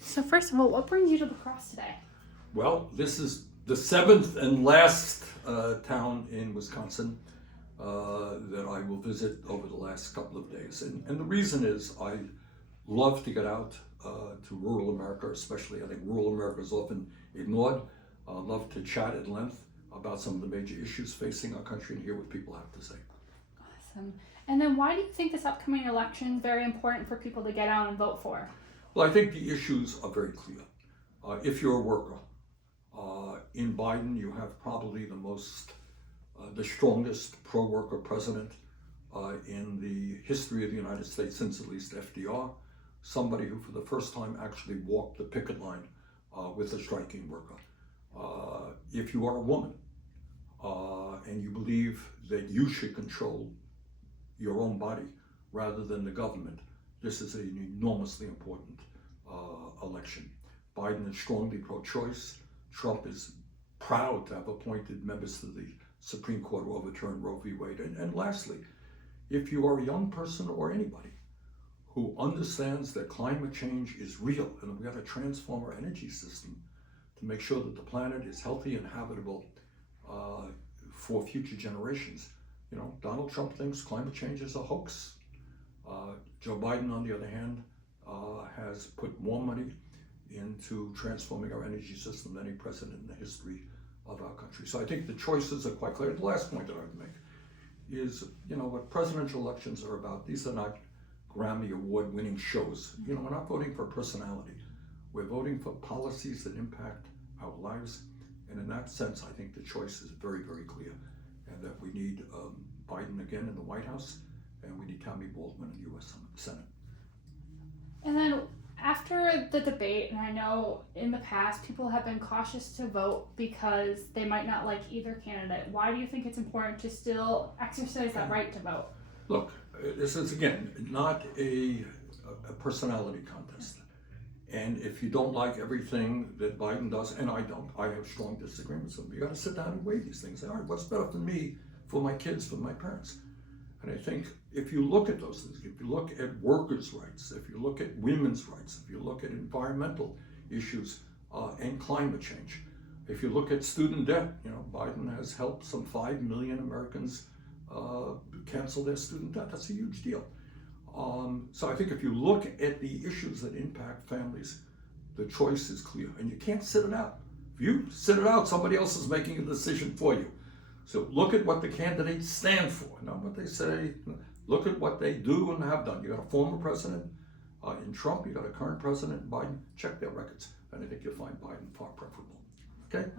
So first of all, what brings you to La Crosse today? Well, this is the seventh and last town in Wisconsin that I will visit over the last couple of days. And the reason is I love to get out to rural America, especially. I think rural America is often ignored. I love to chat at length about some of the major issues facing our country and hear what people have to say. Awesome. And then why do you think this upcoming election is very important for people to get out and vote for? Well, I think the issues are very clear. If you're a worker, in Biden, you have probably the strongest pro-worker president in the history of the United States since at least FDR. Somebody who, for the first time, actually walked the picket line with a striking worker. If you are a woman and you believe that you should control your own body rather than the government, this is an enormously important election. Biden is strongly pro-choice. Trump is proud to have appointed members to the Supreme Court who overturned Roe v. Wade. And lastly, if you are a young person or anybody who understands that climate change is real and that we have to transform our energy system to make sure that the planet is healthy and habitable for future generations. You know, Donald Trump thinks climate change is a hoax. Joe Biden, on the other hand, has put more money into transforming our energy system than any president in the history of our country. So I think the choices are quite clear. The last point that I would make is, you know, what presidential elections are about. These are not Grammy Award winning shows. You know, we're not voting for personality. We're voting for policies that impact our lives. And in that sense, I think the choice is very, very clear. And that we need Biden again in the White House, and we need Tammy Baldwin in the U.S. Senate. And then after the debate, and I know in the past people have been cautious to vote because they might not like either candidate. Why do you think it's important to still exercise that right to vote? Look, this is, again, not a personality contest. And if you don't like everything that Biden does, and I don't, I have strong disagreements with him, you got to sit down and weigh these things. Say, all right, what's better for me, for my kids, for my parents? And I think if you look at those things, if you look at workers' rights, if you look at women's rights, if you look at environmental issues and climate change, if you look at student debt, you know, Biden has helped some 5 million Americans cancel their student debt. That's a huge deal. So I think if you look at the issues that impact families, the choice is clear, and you can't sit it out. If you sit it out, somebody else is making a decision for you. So look at what the candidates stand for, not what they say. Look at what they do and have done. You got a former president in Trump, you got a current president in Biden. Check their records, and I think you'll find Biden far preferable. Okay?